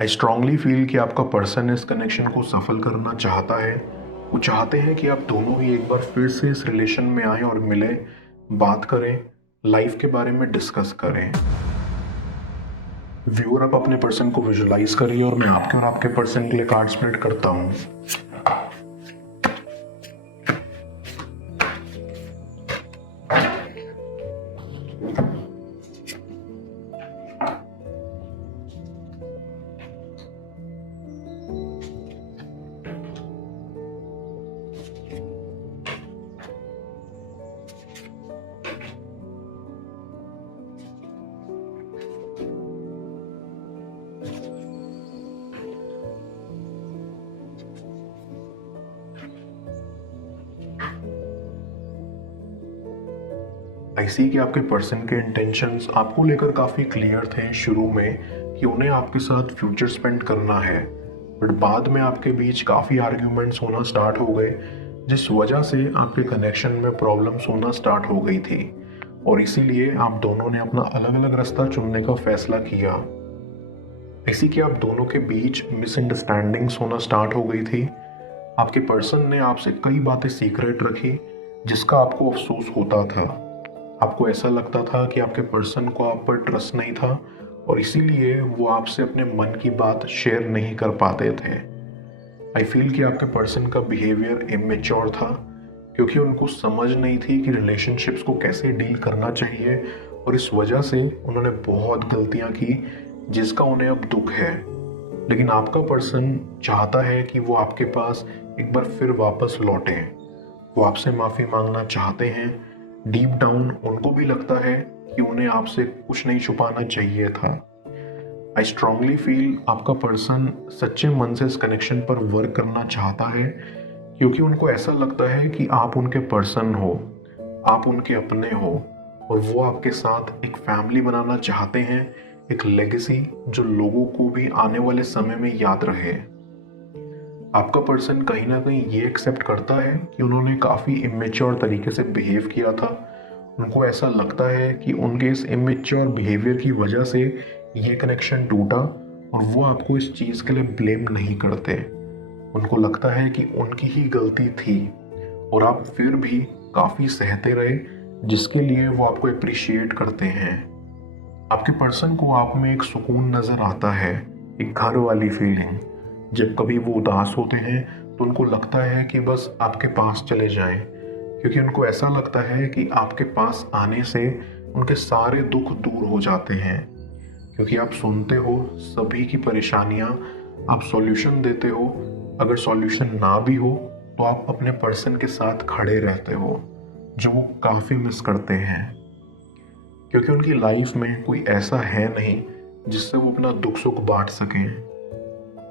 I strongly feel कि आपका person इस कनेक्शन को सफल करना चाहता है। वो चाहते हैं कि आप दोनों ही एक बार फिर से इस रिलेशन में आएं और मिलें, बात करें, लाइफ के बारे में डिस्कस करें। व्यूअर, आप अपने पर्सन को विजुलाइज करिए और मैं आपके और आपके पर्सन के लिए कार्ड स्प्रेड करता हूँ। आई सी कि आपके पर्सन के इंटेंशंस आपको लेकर काफ़ी क्लियर थे शुरू में कि उन्हें आपके साथ फ्यूचर स्पेंड करना है, बट बाद में आपके बीच काफ़ी आर्ग्यूमेंट्स होना स्टार्ट हो गए, जिस वजह से आपके कनेक्शन में प्रॉब्लम्स होना स्टार्ट हो गई थी और इसीलिए आप दोनों ने अपना अलग अलग रास्ता चुनने का फैसला किया। ऐसी कि आप दोनों के बीच मिसअंडरस्टैंडिंग्स होना स्टार्ट हो गई थी। आपके पर्सन ने आपसे कई बातें सीक्रेट रखी जिसका आपको अफसोस होता था। आपको ऐसा लगता था कि आपके पर्सन को आप पर ट्रस्ट नहीं था और इसीलिए वो आपसे अपने मन की बात शेयर नहीं कर पाते थे। आई फील कि आपके पर्सन का बिहेवियर इमेच्योर था क्योंकि उनको समझ नहीं थी कि रिलेशनशिप्स को कैसे डील करना चाहिए और इस वजह से उन्होंने बहुत गलतियां की जिसका उन्हें अब दुख है। लेकिन आपका पर्सन चाहता है कि वो आपके पास एक बार फिर वापस लौटे। वो आपसे माफ़ी मांगना चाहते हैं। डीप डाउन उनको भी लगता है कि उन्हें आपसे कुछ नहीं छुपाना चाहिए था। आई स्ट्रांगली फील आपका पर्सन सच्चे मन से इस कनेक्शन पर वर्क करना चाहता है क्योंकि उनको ऐसा लगता है कि आप उनके पर्सन हो, आप उनके अपने हो और वो आपके साथ एक फैमिली बनाना चाहते हैं, एक लेगेसी जो लोगों को भी आने वाले समय में याद रहे। आपका पर्सन कहीं ना कहीं ये एक्सेप्ट करता है कि उन्होंने काफ़ी इमेच्योर तरीके से बिहेव किया था। उनको ऐसा लगता है कि उनके इस इमेच्योर बिहेवियर की वजह से ये कनेक्शन टूटा और वो आपको इस चीज़ के लिए ब्लेम नहीं करते। उनको लगता है कि उनकी ही गलती थी और आप फिर भी काफ़ी सहते रहे, जिसके लिए वो आपको अप्रिशिएट करते हैं। आपके पर्सन को आप में एक सुकून नज़र आता है, एक घर वाली फीलिंग। जब कभी वो उदास होते हैं तो उनको लगता है कि बस आपके पास चले जाएं, क्योंकि उनको ऐसा लगता है कि आपके पास आने से उनके सारे दुख दूर हो जाते हैं, क्योंकि आप सुनते हो सभी की परेशानियां, आप सॉल्यूशन देते हो। अगर सॉल्यूशन ना भी हो तो आप अपने पर्सन के साथ खड़े रहते हो, जो वो काफ़ी मिस करते हैं, क्योंकि उनकी लाइफ में कोई ऐसा है नहीं जिससे वो अपना दुख सुख बांट सकें।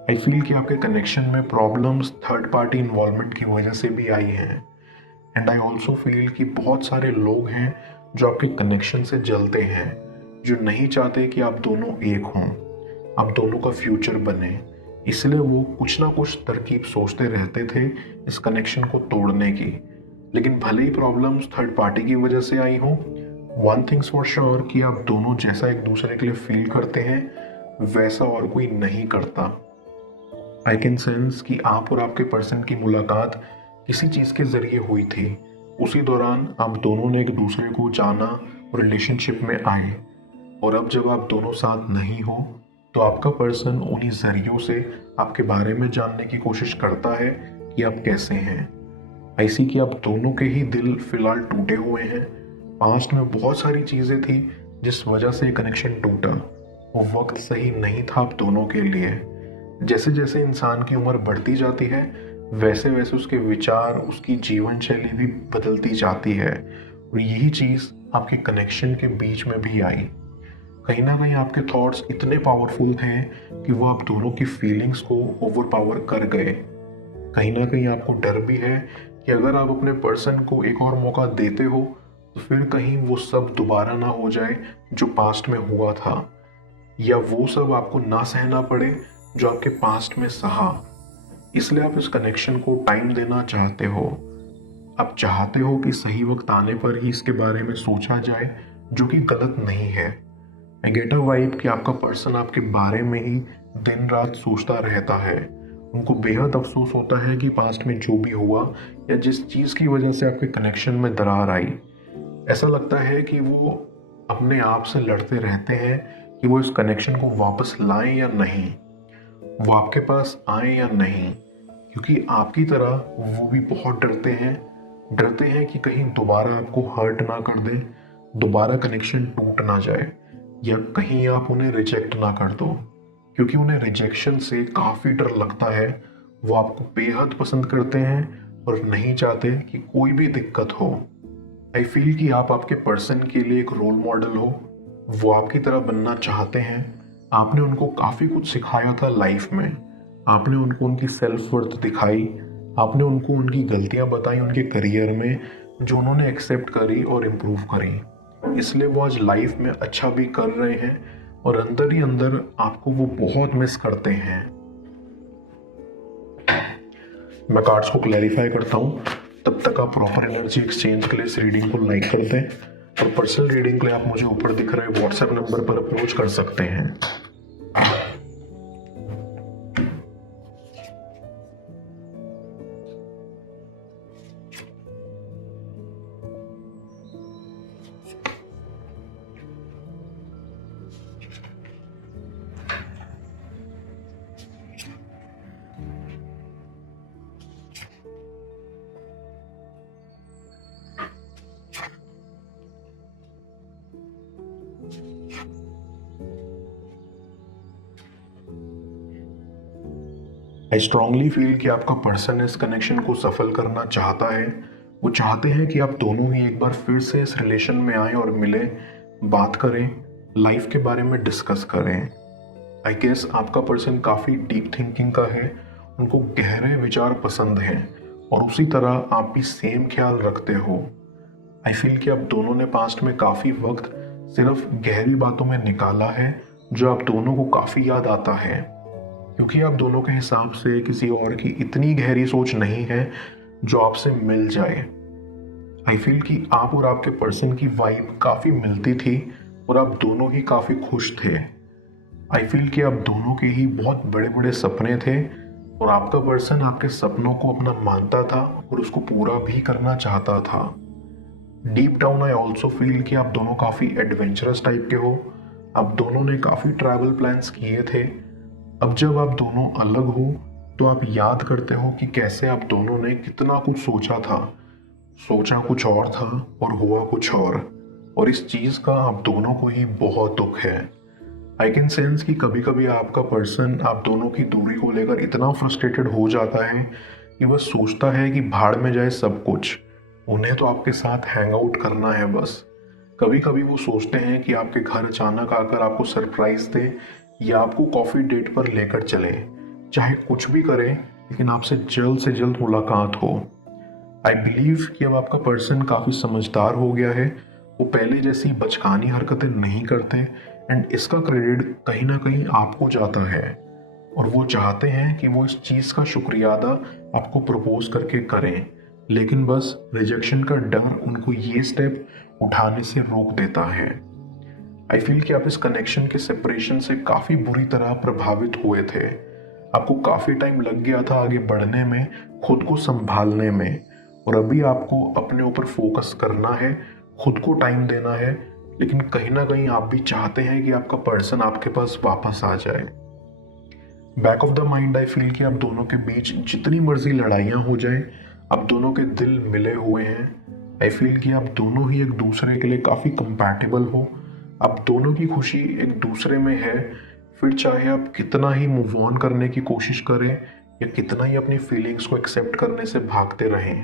आई फील कि आपके कनेक्शन में प्रॉब्लम्स थर्ड पार्टी इन्वॉल्वमेंट की वजह से भी आई हैं। एंड आई ऑल्सो फील कि बहुत सारे लोग हैं जो आपके कनेक्शन से जलते हैं, जो नहीं चाहते कि आप दोनों एक हों, आप दोनों का फ्यूचर बने। इसलिए वो कुछ ना कुछ तरकीब सोचते रहते थे इस कनेक्शन को तोड़ने की। लेकिन भले ही प्रॉब्लम्स थर्ड पार्टी की वजह से आई हों, वन थिंग्स फॉर श्योर कि आप दोनों जैसा एक दूसरे के लिए फील करते हैं वैसा और कोई नहीं करता। आई कैन सेंस कि आप और आपके पर्सन की मुलाकात किसी चीज़ के ज़रिए हुई थी। उसी दौरान आप दोनों ने एक दूसरे को जाना और रिलेशनशिप में आए, और अब जब आप दोनों साथ नहीं हो तो आपका पर्सन उन्हीं ज़रियों से आपके बारे में जानने की कोशिश करता है कि आप कैसे हैं। ऐसी कि आप दोनों के ही दिल फिलहाल टूटे हुए हैं। पास्ट में बहुत सारी चीज़ें थी जिस वजह से कनेक्शन टूटा। वो वक्त सही नहीं था आप दोनों के लिए। जैसे जैसे इंसान की उम्र बढ़ती जाती है वैसे वैसे उसके विचार, उसकी जीवन शैली भी बदलती जाती है, और यही चीज़ आपके कनेक्शन के बीच में भी आई। कहीं ना कहीं आपके थॉट्स इतने पावरफुल थे कि वो आप दोनों की फीलिंग्स को ओवर पावर कर गए। कहीं ना कहीं आपको डर भी है कि अगर आप अपने पर्सन को एक और मौका देते हो तो फिर कहीं वो सब दोबारा ना हो जाए जो पास्ट में हुआ था, या वो सब आपको ना सहना पड़े जो आपके पास्ट में सहा। इसलिए आप इस कनेक्शन को टाइम देना चाहते हो। आप चाहते हो कि सही वक्त आने पर ही इसके बारे में सोचा जाए, जो कि गलत नहीं है। आई गेट अ वाइब कि आपका पर्सन आपके बारे में ही दिन रात सोचता रहता है। उनको बेहद अफसोस होता है कि पास्ट में जो भी हुआ या जिस चीज़ की वजह से आपके कनेक्शन में दरार आई, ऐसा लगता है कि वो अपने आप से लड़ते रहते हैं कि वो इस कनेक्शन को वापस लाएं या नहीं, वो आपके पास आए या नहीं, क्योंकि आपकी तरह वो भी बहुत डरते हैं कि कहीं दोबारा आपको हर्ट ना कर दे, दोबारा कनेक्शन टूट ना जाए, या कहीं आप उन्हें रिजेक्ट ना कर दो, क्योंकि उन्हें रिजेक्शन से काफ़ी डर लगता है। वो आपको बेहद पसंद करते हैं और नहीं चाहते कि कोई भी दिक्कत हो। आई फील कि आप आपके पर्सन के लिए एक रोल मॉडल हो, वो आपकी तरह बनना चाहते हैं। आपने उनको काफ़ी कुछ सिखाया था लाइफ में, आपने उनको उनकी सेल्फ वर्थ दिखाई, आपने उनको उनकी गलतियां बताई उनके करियर में, जो उन्होंने एक्सेप्ट करी और इम्प्रूव करी। इसलिए वो आज लाइफ में अच्छा भी कर रहे हैं और अंदर ही अंदर आपको वो बहुत मिस करते हैं। मैं कार्ड्स को क्लैरिफाई करता हूँ, तब तक आप प्रॉपर एनर्जी एक्सचेंज के लिए इस रीडिंग को लाइक कर दें, और पर्सनल रीडिंग के लिए आप मुझे ऊपर दिख रहे व्हाट्सएप नंबर पर अप्रोच कर सकते हैं। आई स्ट्रांगली फील कि आपका पर्सन इस कनेक्शन को सफल करना चाहता है। वो चाहते हैं कि आप दोनों ही एक बार फिर से इस रिलेशन में आए और मिलें, बात करें, लाइफ के बारे में डिस्कस करें। आई गेस आपका पर्सन काफ़ी डीप थिंकिंग का है, उनको गहरे विचार पसंद हैं, और उसी तरह आप भी सेम ख्याल रखते हो। आई फील कि आप दोनों ने पास्ट में काफ़ी वक्त सिर्फ गहरी बातों में निकाला है, जो आप दोनों को काफ़ी याद आता है, क्योंकि आप दोनों के हिसाब से किसी और की इतनी गहरी सोच नहीं है जो आपसे मिल जाए। आई फील कि आप और आपके पर्सन की वाइब काफ़ी मिलती थी और आप दोनों ही काफ़ी खुश थे। आई फील कि आप दोनों के ही बहुत बड़े बड़े सपने थे और आपका पर्सन आपके सपनों को अपना मानता था और उसको पूरा भी करना चाहता था। Deep down I also feel कि आप दोनों काफ़ी एडवेंचरस टाइप के हो। आप दोनों ने काफ़ी ट्रैवल प्लान्स किए थे। अब जब आप दोनों अलग हो तो आप याद करते हो कि कैसे आप दोनों ने कितना कुछ सोचा कुछ और था और हुआ कुछ और इस चीज़ का आप दोनों को ही बहुत दुख है। आई कैन सेंस कि कभी कभी आपका पर्सन आप दोनों की दूरी को लेकर इतना फ्रस्ट्रेटेड हो जाता है कि बस सोचता है कि भाड़ में जाए सब कुछ, उन्हें तो आपके साथ हैंग आउट करना है बस। कभी कभी वो सोचते हैं कि आपके घर अचानक आकर आपको सरप्राइज दे या आपको कॉफ़ी डेट पर लेकर चले, चाहे कुछ भी करें, लेकिन आपसे जल्द से जल्द मुलाकात हो। आई बिलीव कि अब आपका पर्सन काफ़ी समझदार हो गया है, वो पहले जैसी बचकानी हरकतें नहीं करते, एंड इसका क्रेडिट कहीं ना कहीं आपको जाता है, और वो चाहते हैं कि वो इस चीज़ का शुक्रिया अदा आपको प्रपोज करके करें, लेकिन बस रिजेक्शन का डर उनको ये स्टेप उठाने से रोक देता है। आई फील कि आप इस कनेक्शन के सेपरेशन से काफ़ी बुरी तरह प्रभावित हुए थे। आपको काफ़ी टाइम लग गया था आगे बढ़ने में, खुद को संभालने में, और अभी आपको अपने ऊपर फोकस करना है, खुद को टाइम देना है, लेकिन कहीं ना कहीं आप भी चाहते हैं कि आपका पर्सन आपके पास वापस आ जाए। Back of the mind I feel कि आप दोनों के बीच जितनी मर्जी लड़ाइयाँ हो जाए, आप दोनों के दिल मिले हुए हैं। आई फील कि आप दोनों ही एक दूसरे के लिए काफ़ी कंपैटिबल हो, आप दोनों की खुशी एक दूसरे में है। फिर चाहे आप कितना ही मूव ऑन करने की कोशिश करें या कितना ही अपनी फीलिंग्स को एक्सेप्ट करने से भागते रहें,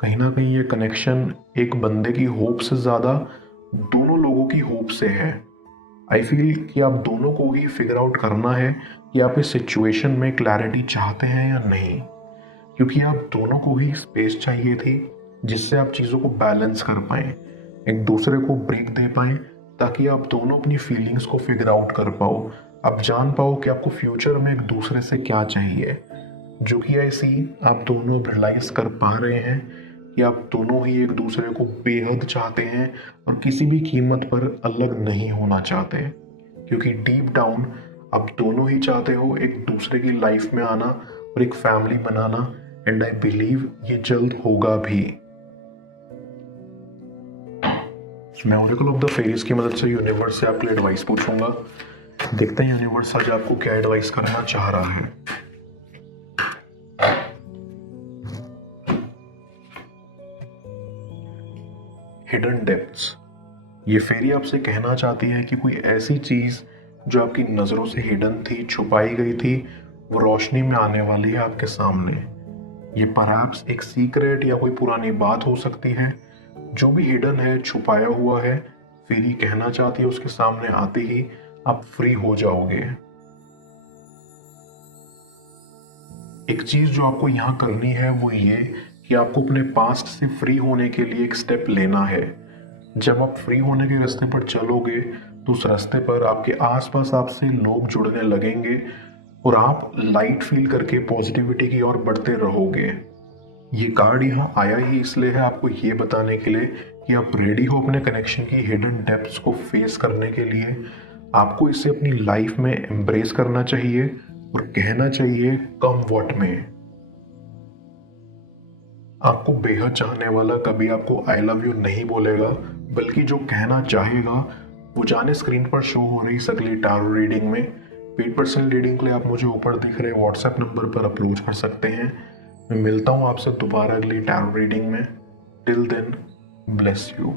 कहीं ना कहीं ये कनेक्शन एक बंदे की होप से ज़्यादा दोनों लोगों की होप से है। आई फील कि आप दोनों को ही फिगर आउट करना है कि आप इस सिचुएशन में क्लैरिटी चाहते हैं या नहीं, क्योंकि आप दोनों को ही स्पेस चाहिए थी जिससे आप चीज़ों को बैलेंस कर पाएँ, एक दूसरे को ब्रेक दे पाएँ, ताकि आप दोनों अपनी फीलिंग्स को फिगर आउट कर पाओ, आप जान पाओ कि आपको फ्यूचर में एक दूसरे से क्या चाहिए, जो कि ऐसी आप दोनों रियलाइज कर पा रहे हैं कि आप दोनों ही एक दूसरे को बेहद चाहते हैं और किसी भी कीमत पर अलग नहीं होना चाहते, क्योंकि डीप डाउन आप दोनों ही चाहते हो एक दूसरे की लाइफ में आना और एक family banana, and I believe ये जल्द होगा भी। मैं ओरेकल ऑफ द फेरीज की मदद से यूनिवर्स से आपके लिए एडवाइस पूछूंगा। देखते हैं यूनिवर्स आज आपको क्या एडवाइस करना चाह रहा है। Hidden depths. ये फेरी आपसे कहना चाहती है कि कोई ऐसी चीज जो आपकी नजरों से हिडन थी, छुपाई गई थी, वो रोशनी में आने वाली है आपके सामने। ये परहैप्स एक सीक्रेट या कोई पुरानी बात हो सकती है। जो भी हिडन है, छुपाया हुआ है, फेरी कहना चाहती है उसके सामने आते ही आप फ्री हो जाओगे। एक चीज जो आपको यहाँ करनी है वो ये कि आपको अपने पास्ट से फ्री होने के लिए एक स्टेप लेना है। जब आप फ्री होने के रास्ते पर चलोगे तो उस रास्ते पर आपके आसपास आपसे लोग जुड़ने लगेंगे और आप लाइट फील करके पॉजिटिविटी की ओर बढ़ते रहोगे। ये कार्ड यहाँ आया ही इसलिए है आपको ये बताने के लिए कि आप रेडी हो अपने कनेक्शन की हिडन डेप्थ्स को फेस करने के लिए। आपको इसे अपनी लाइफ में एम्ब्रेस करना चाहिए और कहना चाहिए कम व्हाट में। आपको बेहद चाहने वाला कभी आपको आई लव यू नहीं बोलेगा, बल्कि जो कहना चाहेगा वो जाने स्क्रीन पर शो हो रही सकली टैरो रीडिंग में। पेड पर्सनल रीडिंग के लिए आप मुझे ऊपर दिख रहे व्हाट्सएप नंबर पर अप्रोच कर सकते हैं। मैं मिलता हूँ आपसे दोबारा अगली टैरो रीडिंग में। Till then, bless you.